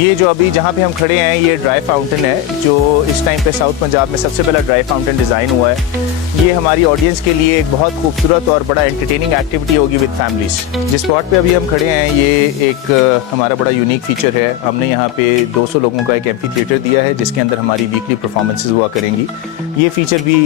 ये जो अभी जहाँ पे हम खड़े हैं ये ड्राई फाउंटेन है, जो इस टाइम पे साउथ पंजाब में सबसे पहला ड्राई फाउंटेन डिज़ाइन हुआ है। ये हमारी ऑडियंस के लिए एक बहुत खूबसूरत और बड़ा एंटरटेनिंग एक्टिविटी होगी विद फैमिलीज। जिस स्पॉट पे अभी हम खड़े हैं ये एक हमारा बड़ा यूनिक फीचर है। हमने यहाँ पे 200 लोगों का एक एम्फी थिएटर दिया है जिसके अंदर हमारी वीकली परफॉर्मेंसेज हुआ करेंगी। ये फीचर भी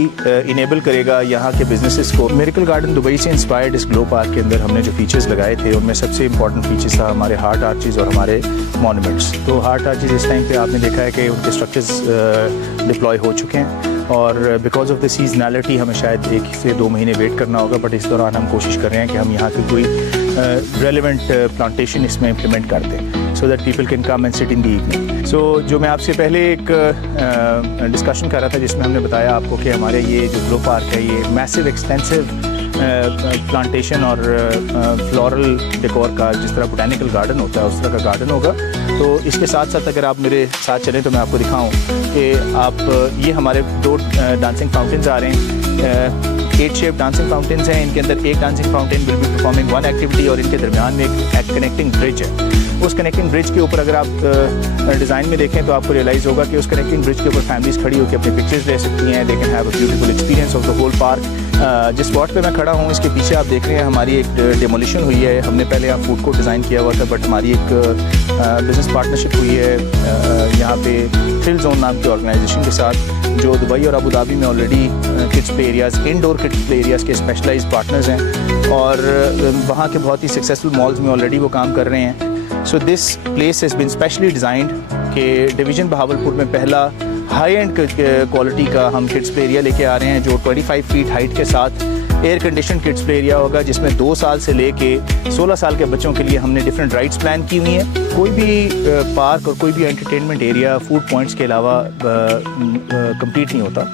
इनेबल करेगा यहाँ के बिजनेसेस को। मिरेकल गार्डन दुबई से इंस्पायर्ड इस ग्लो पार्क के अंदर हमने जो फीचर्स लगाए थे उनमें सबसे इंपॉर्टेंट फीचर्स था हमारे हार्ट आर्चेज और हमारे मॉन्यूमेंट्स। तो हार्ट आर्चेज इस टाइम पे आपने देखा है कि उनके स्ट्रक्चर्स डिप्लॉय हो चुके हैं और बिकॉज ऑफ द सीजनैलिटी हमें शायद 1 से 2 महीने वेट करना होगा, बट इस दौरान हम कोशिश कर रहे हैं कि हम यहाँ की कोई रेलिवेंट प्लांटेशन इसमें इम्प्लीमेंट कर दें so that people can come and sit in the evening. So जो मैं आपसे पहले एक डिस्कशन कर रहा था जिसमें हमने बताया आपको कि हमारे ये जो ग्लो पार्क है ये मैसिव एक्सटेंसिव प्लांटेशन और फ्लोरल डेकोर का, जिस तरह बोटेनिकल गार्डन होता है उस तरह का गार्डन होगा। तो इसके साथ साथ अगर आप मेरे साथ चलें तो मैं आपको दिखाऊं कि आप ये हमारे 2 डांसिंग फाउंटेन्स आ रहे हैं। 8 शेप डांसिंग फाउंटेन्स हैं। इनके अंदर एक dancing fountain will be performing 1 activity और इनके दरमियान में एक कनेक्टिंग ब्रिज है। उस कनेक्टिंग ब्रिज के ऊपर अगर आप डिज़ाइन में देखें तो आपको रियलाइज़ होगा कि उस कनेक्टिंग ब्रिज के ऊपर फैमिलीज खड़ी होकर अपने पिक्चर्स ले सकती हैं। They can have a beautiful experience of the whole park. जिस स्पॉट पे मैं खड़ा हूँ इसके पीछे आप देख रहे हैं हमारी एक डेमोलिशन हुई है। हमने पहले यहाँ फूड कोर्ट डिज़ाइन किया हुआ था, बट हमारी एक बिज़नेस पार्टनरशिप हुई है यहाँ पे थ्रिल जोन नाम की ऑर्गेनाइजेशन के साथ, जो दुबई और अबू धाबी में already kids play areas, indoor kids play areas के स्पेशलाइज्ड पार्टनर्स हैं और वहाँ के बहुत ही सक्सेसफुल मॉल्स में ऑलरेडी वो काम कर रहे हैं। So this place has been specially designed कि डिवीज़न बहावलपुर में पहला हाई एंड क्वालिटी का हम किड्स प्ले एरिया लेके आ रहे हैं जो 25 फीट हाइट के साथ air condition kids play area होगा, जिसमें 2 साल से लेके 16 साल के बच्चों के लिए हमने डिफरेंट राइड्स प्लान की हुई हैं। कोई भी पार्क और कोई भी एंटरटेनमेंट एरिया फूड पॉइंट्स के अलावा कंप्लीट नहीं होता।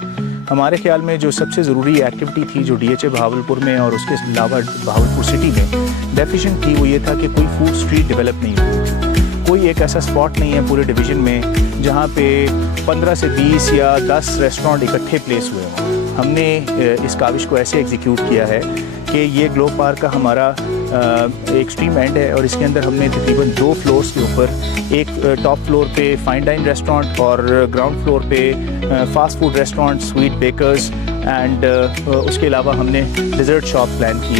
हमारे ख्याल में जो सबसे ज़रूरी एक्टिविटी थी जो DHA बहावलपुर में और उसके अलावा बहावलपुर सिटी में डेफिशिएंट थी वो ये था कि कोई फूड स्ट्रीट डेवलप नहीं हुई। कोई एक ऐसा स्पॉट नहीं है पूरे डिवीज़न में जहाँ पे 15 से 20 या 10 रेस्टोरेंट इकट्ठे प्लेस हुए हों। हमने इस काविश को ऐसे एग्जीक्यूट किया है कि ये ग्लो पार्क का हमारा एक्सट्रीम एंड है और इसके अंदर हमने तकरीबन 2 फ्लोर्स के ऊपर एक टॉप फ्लोर पे फाइन डाइन रेस्टोरेंट और ग्राउंड फ्लोर पे fast food restaurant, sweet bakers and उसके अलावा हमने डिज़र्ट शॉप प्लान की।